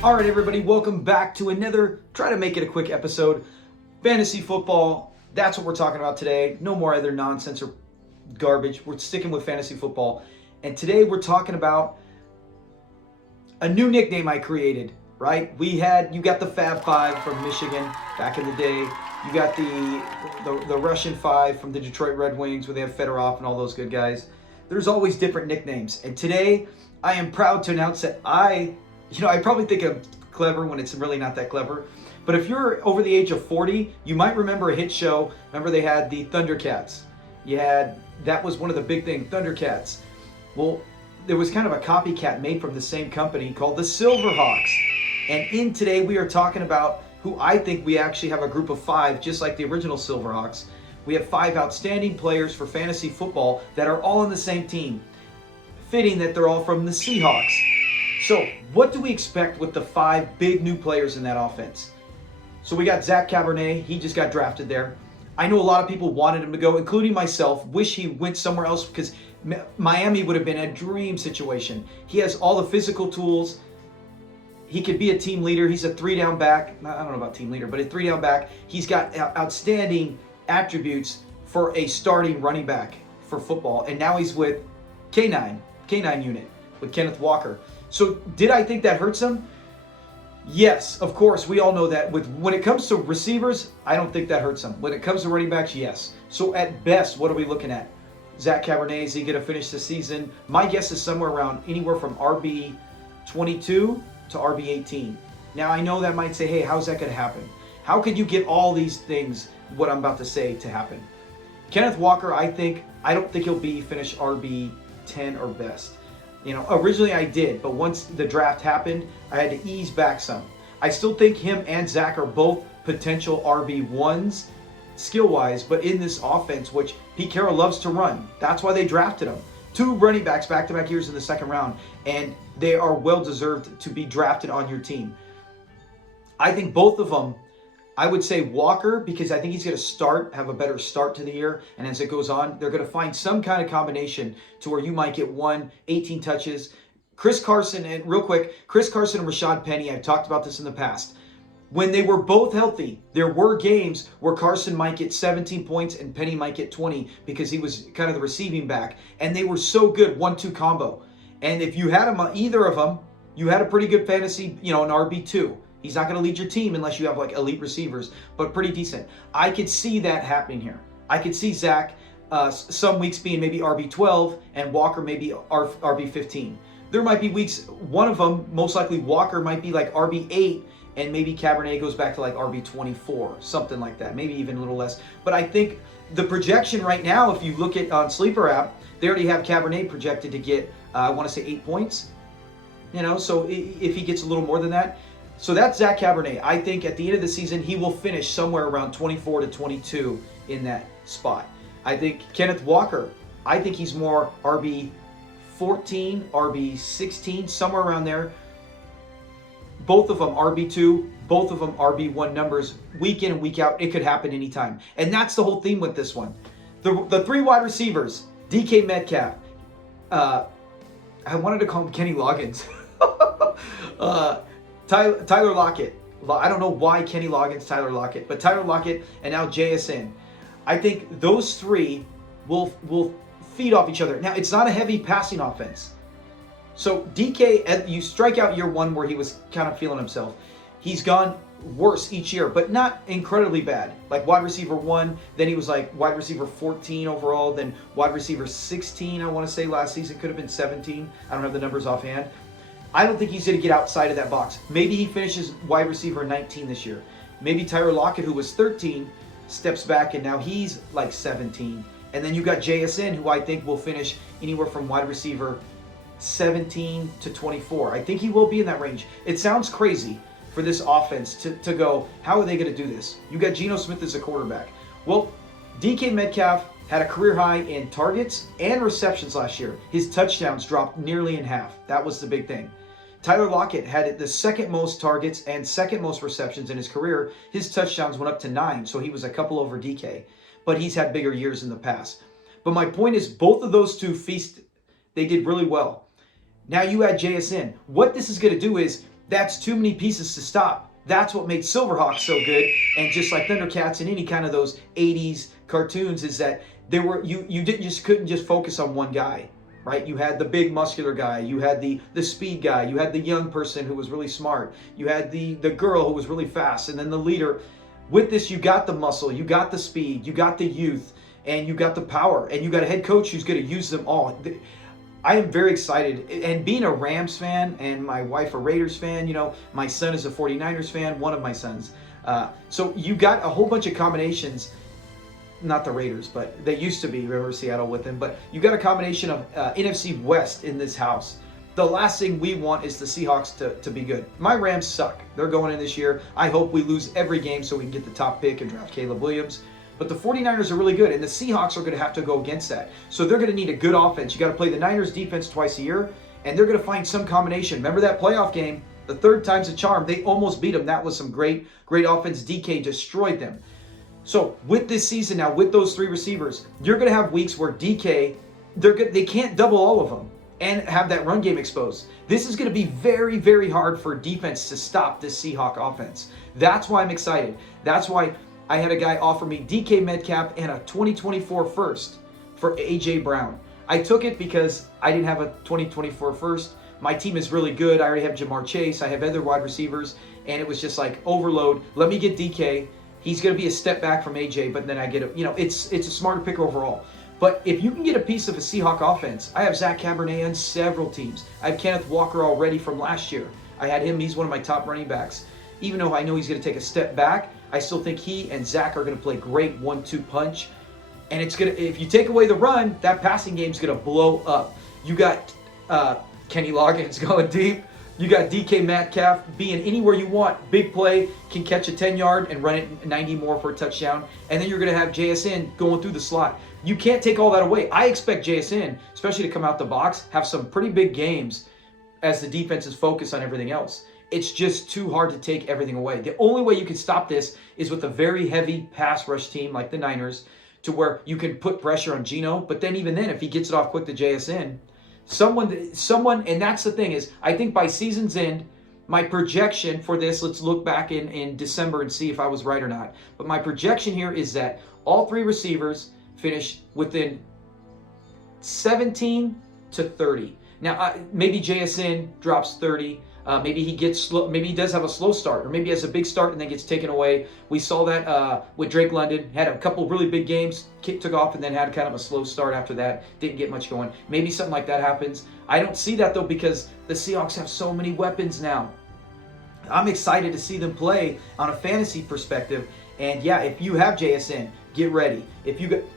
All right, everybody, welcome back to another, try to make it a quick episode, fantasy football. That's what we're talking about today. No more other nonsense or garbage. We're sticking with fantasy football. And today we're talking about a new nickname I created, right? You got the Fab Five from Michigan back in the day. You got the Russian Five from the Detroit Red Wings where they have Fedorov and all those good guys. There's always different nicknames. And today I am proud to announce that I probably think I'm clever when it's really not that clever. But if you're over the age of 40, you might remember a hit show. Remember they had the Thundercats. That was one of the big things, Thundercats. Well, there was kind of a copycat made from the same company called the Silverhawks. And today we are talking about who I think we actually have a group of five, just like the original Silverhawks. We have five outstanding players for fantasy football that are all on the same team. Fitting that they're all from the Seahawks. So, what do we expect with the five big new players in that offense? So we got Zach Cabernet. He just got drafted there. I know a lot of people wanted him to go, including myself. Wish he went somewhere else because Miami would have been a dream situation. He has all the physical tools. He could be a team leader. He's a three-down back. I don't know about team leader, but a three-down back. He's got outstanding attributes for a starting running back for football. And now he's with K9 unit with Kenneth Walker. So did I think that hurts him? Yes, of course. We all know that. When it comes to receivers, I don't think that hurts him. When it comes to running backs, yes. So at best, what are we looking at? Zach Cabernet, is he going to finish the season? My guess is somewhere around anywhere from RB 22 to RB 18. Now I know that might say, hey, how's that going to happen? How could you get all these things, what I'm about to say, to happen? Kenneth Walker, I don't think he'll finish RB 10 or best. Originally I did, but once the draft happened, I had to ease back some. I still think him and Zach are both potential RB1s skill-wise, but in this offense, which Pete Carroll loves to run, that's why they drafted him. Two running backs back-to-back years in the second round, and they are well-deserved to be drafted on your team. I think both of them, I would say Walker, because I think he's going to have a better start to the year. And as it goes on, they're going to find some kind of combination to where you might get 18 touches. Chris Carson and Rashad Penny, I've talked about this in the past. When they were both healthy, there were games where Carson might get 17 points and Penny might get 20 because he was kind of the receiving back. And they were so good, 1-2 combo. And if you had them, either of them, you had a pretty good fantasy, an RB2. He's not going to lead your team unless you have like elite receivers, but pretty decent. I could see that happening here. I could see Zach some weeks being maybe RB12 and Walker maybe RB15. There might be weeks, one of them, most likely Walker might be like RB8 and maybe Cabernet goes back to like RB24, something like that, maybe even a little less. But I think the projection right now, if you look at on Sleeper app, they already have Cabernet projected to get, I want to say 8 points. So if he gets a little more than that. So that's Zach Cabernet. I think at the end of the season, he will finish somewhere around 24 to 22 in that spot. I think Kenneth Walker, I think he's more RB 14, RB 16, somewhere around there. Both of them RB2, both of them RB1 numbers, week in and week out. It could happen anytime. And that's the whole theme with this one. The three wide receivers, DK Metcalf. I wanted to call him Kenny Loggins. Tyler Lockett. I don't know why Kenny Loggins, Tyler Lockett, but Tyler Lockett and now JSN. I think those three will feed off each other. Now, it's not a heavy passing offense. So DK, you strike out year one where he was kind of feeling himself. He's gone worse each year, but not incredibly bad. Like wide receiver 1, then he was like wide receiver 14 overall, then wide receiver 16, I want to say last season, could have been 17. I don't have the numbers offhand. I don't think he's going to get outside of that box. Maybe he finishes wide receiver 19 this year. Maybe Tyler Lockett, who was 13, steps back and now he's like 17. And then you got JSN, who I think will finish anywhere from wide receiver 17 to 24. I think he will be in that range. It sounds crazy for this offense to go, how are they going to do this? You got Geno Smith as a quarterback. Well, DK Metcalf had a career high in targets and receptions last year. His touchdowns dropped nearly in half. That was the big thing. Tyler Lockett had the second most targets and second most receptions in his career. His touchdowns went up to 9, so he was a couple over DK. But he's had bigger years in the past. But my point is, both of those two they did really well. Now you add JSN. What this is going to do is, That's too many pieces to stop. That's what made Silverhawks so good, and just like Thundercats and any kind of those 80s cartoons, is that there were you couldn't just focus on one guy, right? You had the big muscular guy, you had the speed guy, you had the young person who was really smart, you had the girl who was really fast, and then the leader. With this, you got the muscle, you got the speed, you got the youth, and you got the power, and you got a head coach who's going to use them all. I am very excited. And being a Rams fan and my wife a Raiders fan, my son is a 49ers fan, one of my sons. So you got a whole bunch of combinations, not the Raiders, but they used to be, remember Seattle with them, but you got a combination of NFC West in this house. The last thing we want is the Seahawks to be good. My Rams suck. They're going in this year. I hope we lose every game so we can get the top pick and draft Caleb Williams. But the 49ers are really good, and the Seahawks are going to have to go against that. So they're going to need a good offense. You got to play the Niners defense twice a year, and they're going to find some combination. Remember that playoff game? The third time's a charm. They almost beat them. That was some great offense. DK destroyed them. So with this season now, with those three receivers, you're going to have weeks where DK, they can't double all of them and have that run game exposed. This is going to be very, very hard for defense to stop this Seahawk offense. That's why I'm excited. That's why I had a guy offer me DK Metcalf and a 2024 first for A.J. Brown. I took it because I didn't have a 2024 first. My team is really good. I already have Jamar Chase. I have other wide receivers. And it was just like overload. Let me get DK. He's going to be a step back from A.J., but then I get it's a smarter pick overall. But if you can get a piece of a Seahawk offense, I have Zach Cabernet on several teams. I have Kenneth Walker already from last year. I had him. He's one of my top running backs. Even though I know he's going to take a step back, I still think he and Zach are going to play great 1-2 punch. And it's going to, if you take away the run, that passing game's going to blow up. You got Kenny Loggins going deep. You got DK Metcalf being anywhere you want. Big play, can catch a 10-yard and run it 90 more for a touchdown. And then you're going to have JSN going through the slot. You can't take all that away. I expect JSN, especially to come out the box, have some pretty big games as the defense is focused on everything else. It's just too hard to take everything away. The only way you can stop this is with a very heavy pass rush team like the Niners, to where you can put pressure on Geno. But then even then, if he gets it off quick to JSN, someone, and that's the thing is, I think by season's end, my projection for this, let's look back in December and see if I was right or not. But my projection here is that all three receivers finish within 17 to 30. Now, maybe JSN drops 30. Maybe he gets slow. Maybe he does have a slow start, or maybe he has a big start and then gets taken away. We saw that with Drake London. Had a couple really big games, took off, and then had kind of a slow start after that. Didn't get much going. Maybe something like that happens. I don't see that though, because the Seahawks have so many weapons now. I'm excited to see them play on a fantasy perspective. And yeah, if you have JSN, get ready.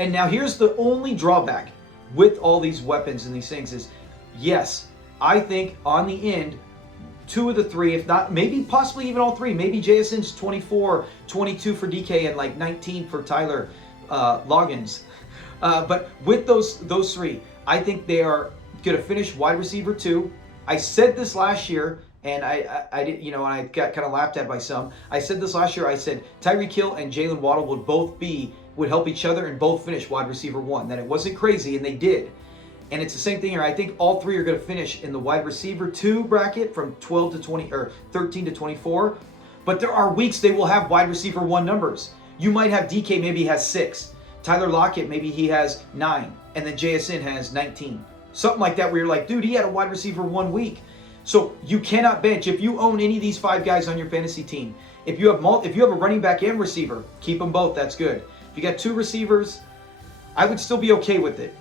And now here's the only drawback with all these weapons and these things is, yes, I think on the end, two of the three, if not, maybe possibly even all three, maybe JSN's 24, 22 for DK, and like 19 for Tyler Loggins. But with those three, I think they are going to finish wide receiver 2. I said this last year, and I did, and I got kind of laughed at by some. I said this last year. I said Tyreek Hill and Jalen Waddle would help each other and both finish wide receiver 1. That it wasn't crazy, and they did. And it's the same thing here. I think all three are going to finish in the wide receiver 2 bracket from 12 to 20 or 13 to 24. But there are weeks they will have wide receiver 1 numbers. You might have DK, maybe he has 6. Tyler Lockett, maybe he has 9. And then JSN has 19. Something like that where you're like, dude, he had a wide receiver 1 week. So you cannot bench. If you own any of these 5 guys on your fantasy team, if you have a running back and receiver, keep them both. That's good. If you got 2 receivers, I would still be okay with it.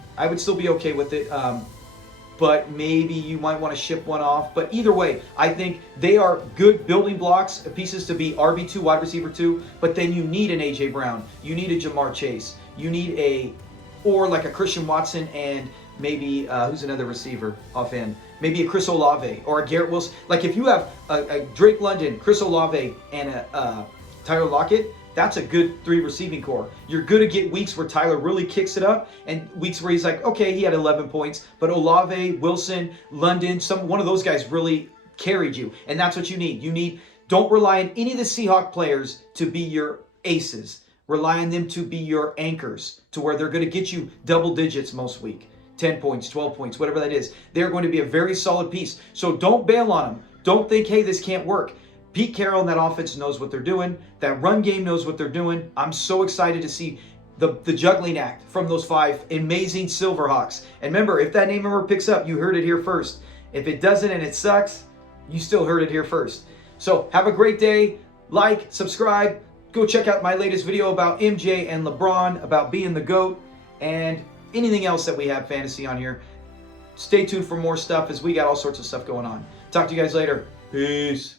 But maybe you might want to ship one off. But either way, I think they are good building blocks, pieces to be RB2, wide receiver 2. But then you need an A.J. Brown. You need a Jamar Chase. You need or like a Christian Watson and maybe, who's another receiver offhand? Maybe a Chris Olave or a Garrett Wilson. Like if you have a Drake London, Chris Olave, and a Tyler Lockett, that's a good 3 receiving core. You're going to get weeks where Tyler really kicks it up and weeks where he's like, okay, he had 11 points, but Olave, Wilson, London, one of those guys really carried you. And that's what you need. Don't rely on any of the Seahawk players to be your aces. Rely on them to be your anchors to where they're going to get you double digits most week. 10 points, 12 points, whatever that is. They're going to be a very solid piece. So don't bail on them. Don't think, hey, this can't work. Pete Carroll and that offense knows what they're doing. That run game knows what they're doing. I'm so excited to see the juggling act from those 5 amazing Silverhawks. And remember, if that name ever picks up, you heard it here first. If it doesn't and it sucks, you still heard it here first. So have a great day. Like, subscribe. Go check out my latest video about MJ and LeBron, about being the GOAT, and anything else that we have fantasy on here. Stay tuned for more stuff as we got all sorts of stuff going on. Talk to you guys later. Peace.